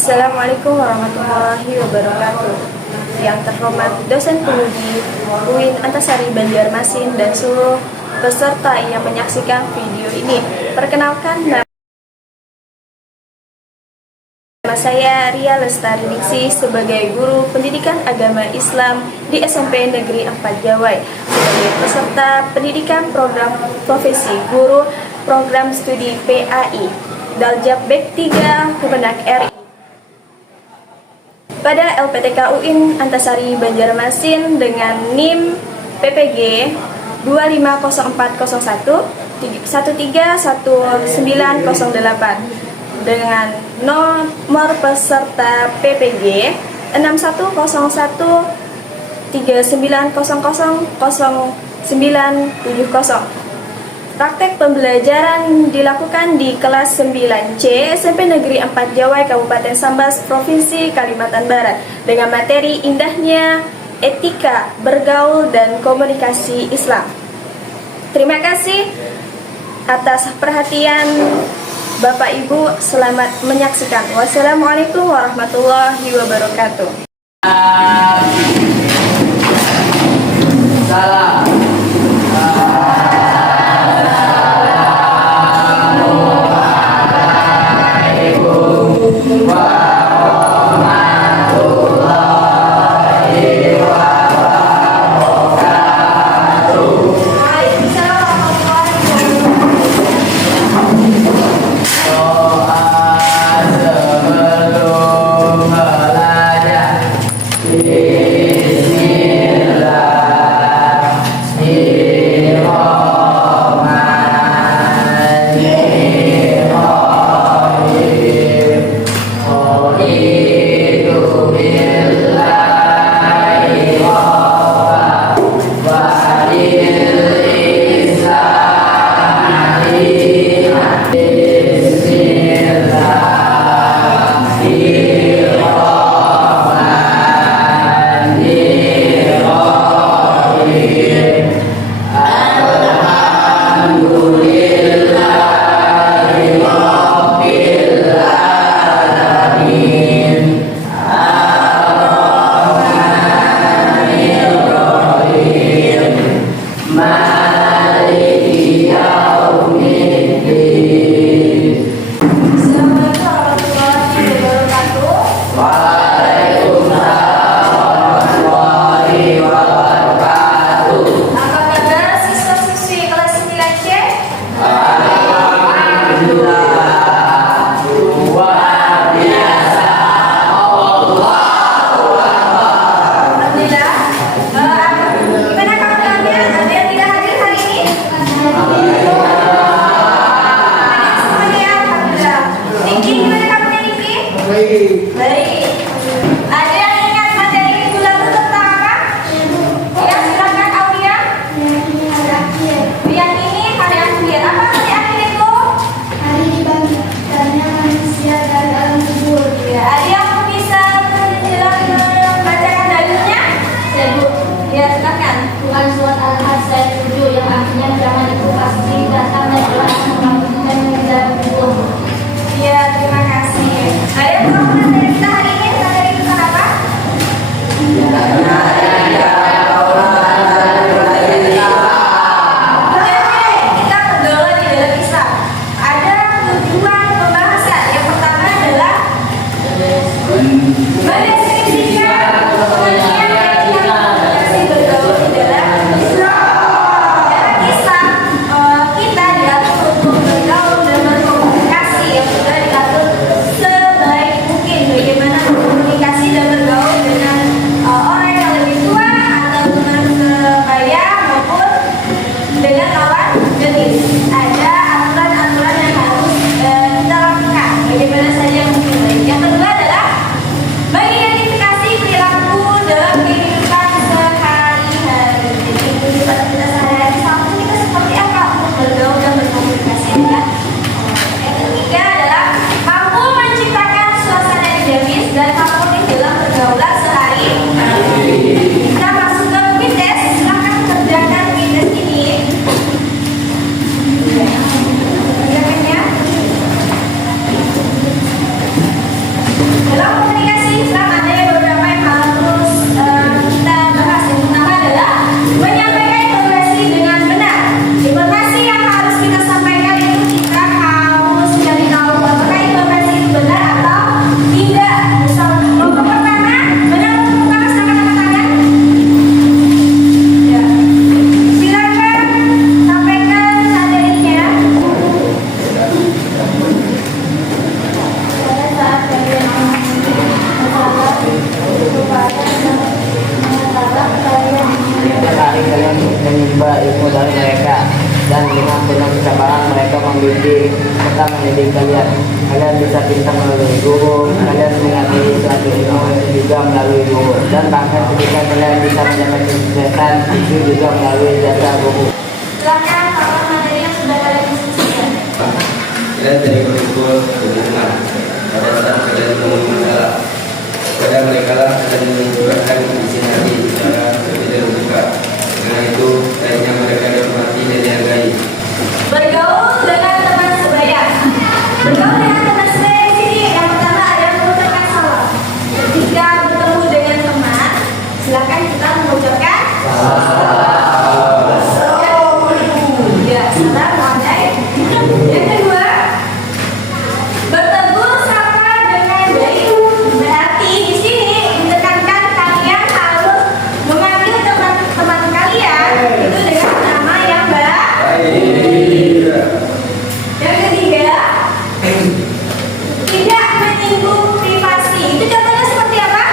Assalamualaikum warahmatullahi wabarakatuh. Yang terhormat dosen pemudi UIN Antasari Banjarmasin dan seluruh peserta yang menyaksikan video ini. Perkenalkan, nama saya Ria Lestari Ningsih sebagai guru pendidikan agama Islam di SMP Negeri 4 Jawai, sebagai peserta pendidikan program profesi guru program studi PAI Daljab Bek 3 Kemenak RI. Pada LPTK UIN Antasari Banjarmasin dengan NIM PPG 250401 131908 dengan nomor peserta PPG 610139000970. Praktek pembelajaran dilakukan di kelas 9C SMP Negeri 4 Jawai Kabupaten Sambas Provinsi Kalimantan Barat dengan materi indahnya etika bergaul dan komunikasi Islam. Terima kasih atas perhatian Bapak Ibu, selamat menyaksikan. Wassalamualaikum warahmatullahi wabarakatuh. Salam. Yeah. serta mendidik kalian. Kalian bisa pintar melalui guru, kalian mengambil suatu ilmu juga melalui guru, dan bahkan ketika kalian bisa mendapat kesuksesan itu juga melalui jasa guru. Silakan apa materi yang sudah kalian diskusikan. Kalian jadi berkumpul hubungan pada saat kalian menemukan masalah. Kepada mereka lah kalian menyebabkan isi hati secara berbeda terbuka. Karena itu baiknya mereka dihormati dan dihargai. Bergaul dengan teman sebaya. Bergaul dengan teman sebaya di sini yang pertama adalah mengucapkan salam. Ketika bertemu dengan teman, silakan kita mengucapkan ya, salam pandai. Yang kedua, bertegur sapa dengan baik. Berarti di sini ditekankan kalian harus memanggil teman-teman kalian itu dengan nama yang baik. Yang ketiga, tidak menyinggung privasi. Itu contohnya seperti apa?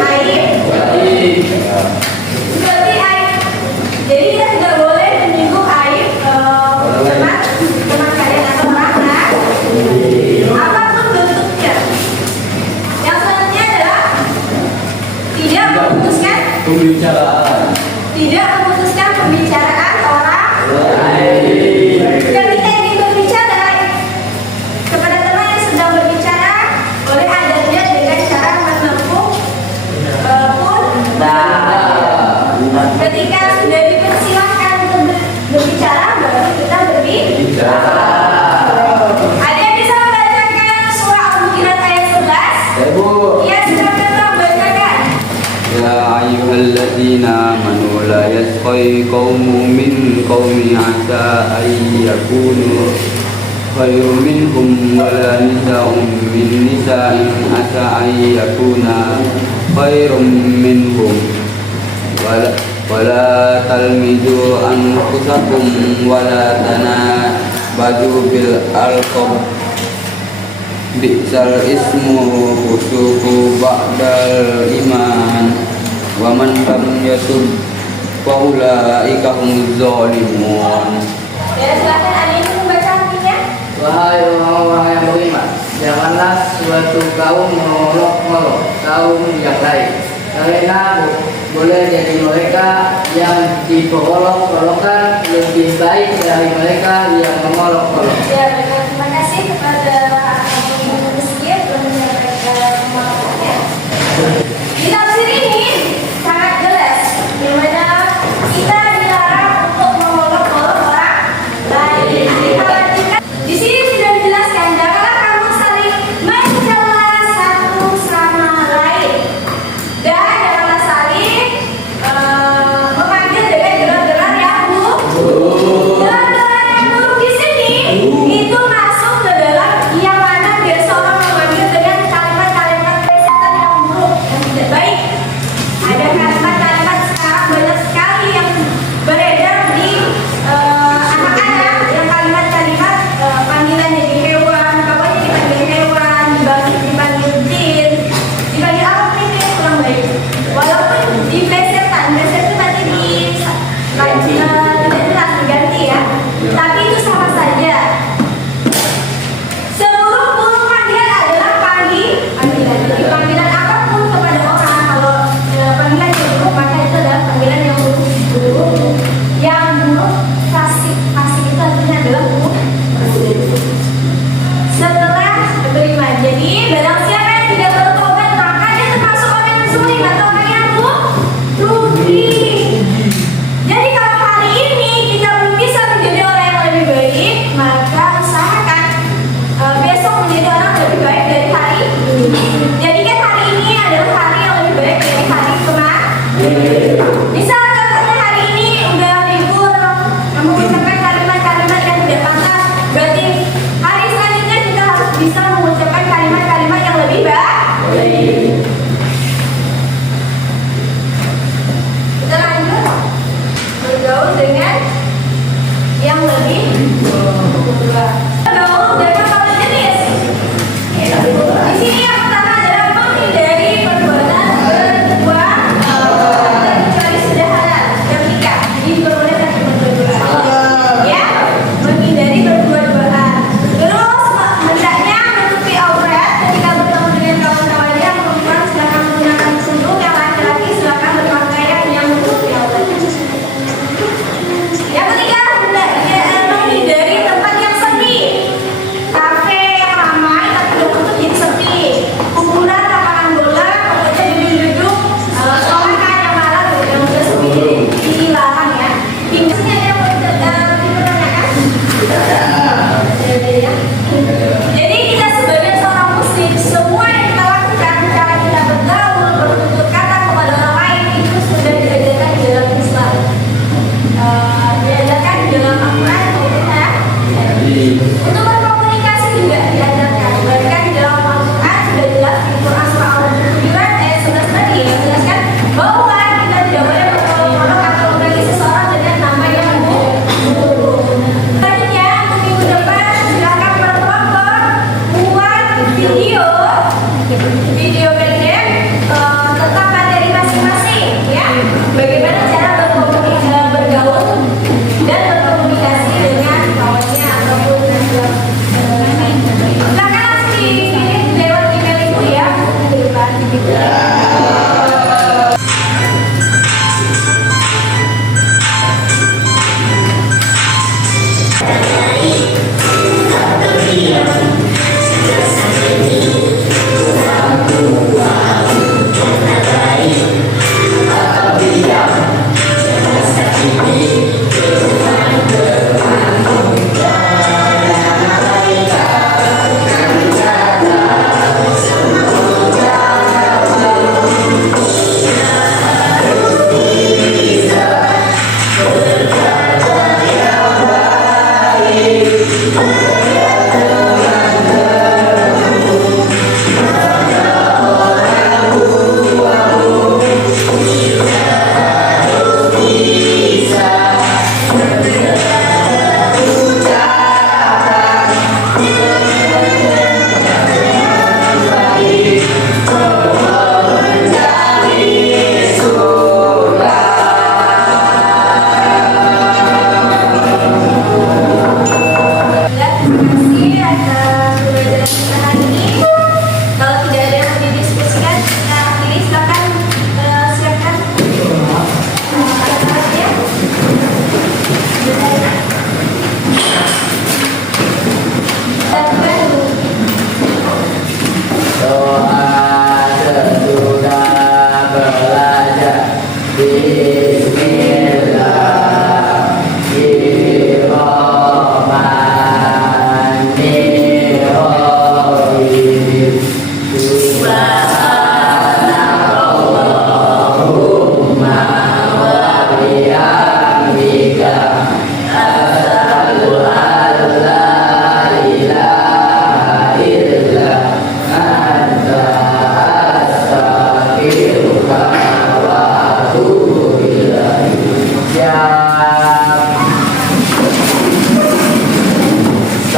Aib. Seperti aib. Jadi kita tidak boleh menyinggung aib teman kalian atau orang lain, apapun bentuknya. Yang selanjutnya adalah tidak memutuskan pembicaraan orang. Ketika ingin berbicara kepada teman yang sedang berbicara, boleh adanya dengan cara menempuh pun. Ketika sudah dipersilahkan untuk berbicara, baru kita berbicara. Ada yang bisa membacakan surah Al-Hujurat ayat 11? Ya, silakan membacakan. Ya ayyuhalladzina amanu la yasqai qaumun min qaumin asa ay yakunu khairum minhum wa la nisa'un min nisa'in asa ay yakuna khairum minhum wa la talmizu anfusakum wa la tanabadu bil alqab bi'sal ismu fusuqu ba'dal iman wa man lam yatub fa ulaika humuz zalimun. Ya, silakan ada yang membaca artinya. Wahai orang-orang yang beriman, janganlah suatu kaum mengolok-olok kaum yang lain, karena boleh jadi mereka yang diperolok-olokkan lebih baik dari mereka yang mengolok-olok. Ya, terima kasih kepada Ibu Mesir yang menyampaikan pemahamannya. Di tafsir ini sangat jelas di mana kita dilarang untuk mengolok-olok orang lain. Di sini sudah dijelaskan, janganlah kamu saling mencela satu sama lain dan janganlah saling memanggil dengan gelar-gelar yang buruk. Gelar-gelar yang buruk di sini itu masuk ke dalam yang mana biasa orang memanggil dengan kalimat-kalimat setan yang buruk, yang tidak baik. Ada kalimat-kalimat sekarang banyak sekali yang beredar di anak-anak, yang kalimat-kalimat panggilan jadi hewan, kawannya dipanggil hewan, dipanggil jin, dipanggil apa itu yang kurang baik. Walaupun diplesetkan, pleset itu nanti tidak jelas diganti ya, tapi itu sama saja. Seburuk-buruk panggilan adalah panggilan. Jadi panggilan apapun kepada orang, kalau panggilan yang buruk maka itu adalah panggilan yang buruk. Yang buruk fasik itu artinya adalah buruk. Setelah beriman, jadi barang siapa yang tidak bertobat maka dia termasuk orang yang zulim atau orang yang rugi. Jadi kalau hari ini kita belum bisa menjadi orang yang lebih baik, maka usahakan besok menjadi orang yang lebih baik dari hari ini. Jadi kan hari ini adalah hari yang lebih baik dari hari kemarin. Misal contohnya hari ini udah libur, mengucapkan kalimat-kalimat yang tidak pantas, berarti hari selanjutnya kita harus bisa mengucapkan kalimat-kalimat yang lebih baik. Kita lanjut bergaul dengan yang lebih bergaul dengan lawan jenis. Di sini yang pertama adalah menghindari perbuatan berbuat kecuali sudah halal dan nikah. Jadi diperbolehkan untuk berdua. Ya.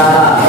usaha